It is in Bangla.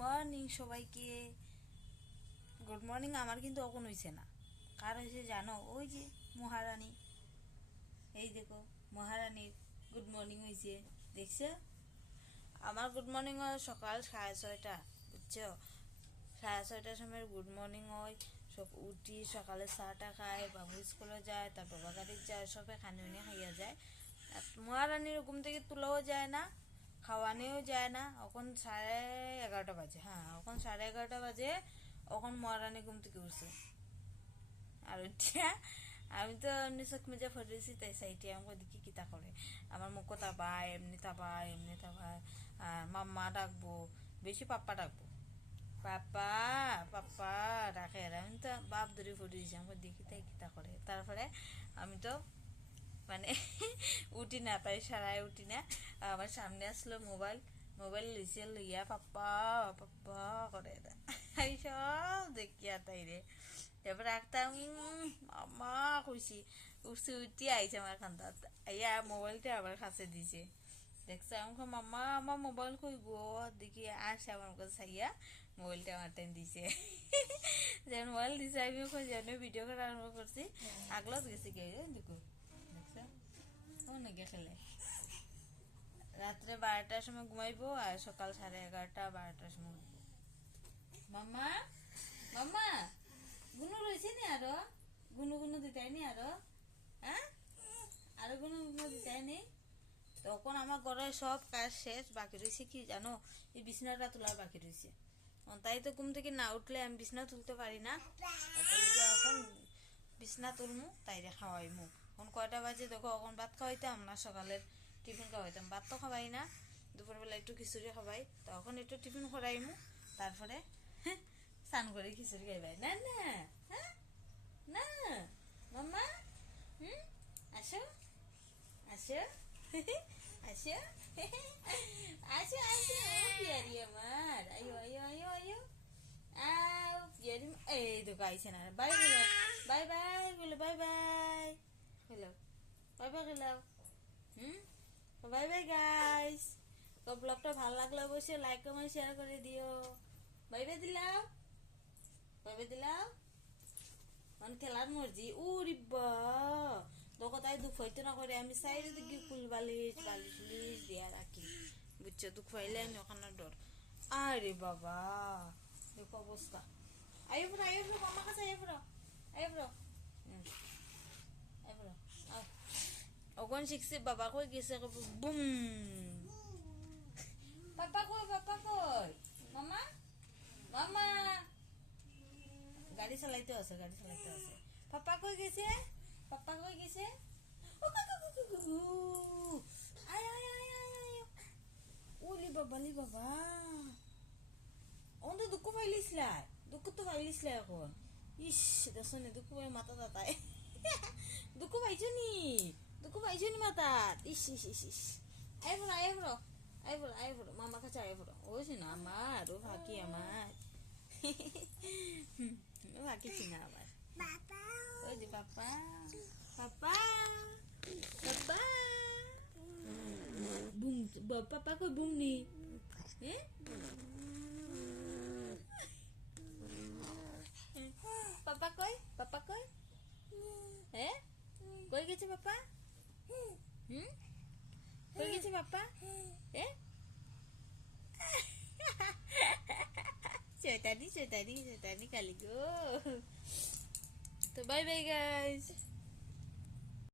মর্নিং সবাইকে। গুড মর্নিং আমার কিন্তু এখন হয়েছে না, কার হয়েছে জানো? ওই যে মহারানী, এই দেখো মহারানীর গুড মর্নিং হয়েছে, দেখছো? আমার গুড মর্নিং হয় সকাল 6:30, বুঝছো? 6:30টার সময় গুড মর্নিং হয়। সব উঠি, সকালে চাটা খায়, বাবু স্কুলে যায়, তার বাবা গাড়ির যায়, সব এখানে উনি খাইয়া যায়। আর মহারানীর ঘুম থেকে তোলাও যায় না, খাওয়ানেও যায় না। এখন 11:30 বাজে, হ্যাঁ এখন 11:30 বাজে। এখন মহারানী ঘুম থেকে উঠছে। আর উঠিয়া আমি তো এমনি চোখ মেজে ফটেছি, তাই সাইটে আমাকে দেখি কিতা করে। আমার মুখ তাবায়, এমনি তাবায়, এমনি তাবায়। আর মাম্মা ডাকবো, বেশি পাপ্পা ডাকবো, পাপ্পা পাপ্পা ডাকে। আর আমি তো বাপ ধরে ফটেছি, আমাকে দেখি তাই কিতা করে। তারপরে আমি তো মানে উঠি না, তাই সারায় উঠি না। আমার সামনে আসলো মোবাইল, মোবাইল লইছে, লইয়া পাপ্পা পাপ্পা করে। আমি সব দেখিয়া তাই রে। তারপরে একটা মামা কইছি, উঠছি, উঠি আইছে আমার খান্দাত, আইয়া মোবাইলটা আবার কাছে দিছে। দেখছে আমাকে, মামা আমার মোবাইল কই গো? দেখি আসে আমার কাছে চাইয়া মোবাইলটা আমার টাইম দিছে। যে মোবাইল দিছে, আমিও কই জানো ভিডিও করা আরম্ভ করছি। আগলত গেছে কে দেখো, দেখছো অনেকে খেলে। রাত্রে 12টার সময় ঘুমাইবো, আর সকাল 11:30 12টার সময় উঠবো। মাম্মা মাম্মা গুনু রয়েছে নি আরো? গুনু গুনু দিতাই নি আরো? হ্যাঁ, আরো গুনু গুনু দিতাই নি? তখন আমার ঘরে সব কাজ শেষ, বাকি রয়েছে কি জানো? এই বিছনাটা তোলার বাকি রয়েছে। তাই তো ঘুম থেকে না উঠলে আমি বিছনা তুলতে পারি না। এখন বিছনা তুলমু, তাইরে খাওয়াইমু। এখন কয়টা বাজে দেখো, এখন ভাত খাওয়াইতাম না, সকালের টিফিন খাওয়াইতাম। ভাত তো খাওয়াই না, দুপুরবেলা একটু খিচুড়ি খাওয়াই, তখন একটু টিফিন করাইমু। তারপরে স্নান করে খিচুড়ি খাইবাই। না না, হ্যাঁ না মাম্মা, আসো আসো আসো আসো আসো, পিয়ারি আমার, আয়ো আয়ো আয়ো আয়ো, আও পিয়ারি। এই দেখো আইছে না, বাই বলো, বাই বাই বলো, bye bye hello, bye bye গেলাও। Bye bye guys. তো ব্লগটা ভালো লাগলে অবশ্যই লাইক কমেন্ট শেয়ার করে দিও। বাই বাই দিলাও, বাই বাই দিলাও। মানে খেলার মর্জি উরিবা দেখো, তাই দুঃখ হইতে না করে আমি সাইডে দিকে কুল বালিশ বালিশ লিশ দিয়া রাখি, বুঝছো? দুঃখ পাইলে আমি ওখানে ডর। আরে বাবা দেখো অবস্থা। আইও পুরো, আইও পুরো, মামার কাছে আইও পুরো, আইও পুরো, আইও পুরো। ওখান শিখছে, বাবা কই গেছে, বুম। পাপা কই, পাপা কই? মামা মামা গাড়ি চালাইতে আছে, গাড়ি চালাইতে আছে। পাপা কই গেছে, পাপা কই গেছে? আয় আয় আয় আয় আয়, ওলি বাবা লি বাবা। অন্ত দুঃখ পাইলিসলাই, দুঃখ তো পাইলিসলাই এখন। ইস দেখছো নি, দুঃখ পাই মাথা তাতায়। দুঃখ পাইছো নি, দুঃখ পাইছো নি মাথাত? ইস ইস ইস ইস। আয় পড়ো, আয় পড়ো, আয় পড়ো, আয় পড়ো, মামার কাছে আয় পড়ো। ওই না আমার, ও ফাঁকি আমার। ফাঁকি চিনা আবার। ওই যে পাপা, পাপা পাপা বুম, পাপা কই বুম নি? পাপা কই, পাপা কই? হ্যাঁ কই গেছে পাপা? কই গেছে পাপা? শয়তানি শয়তানি শয়তানি কালি গো। তো বাই বাই গাইস।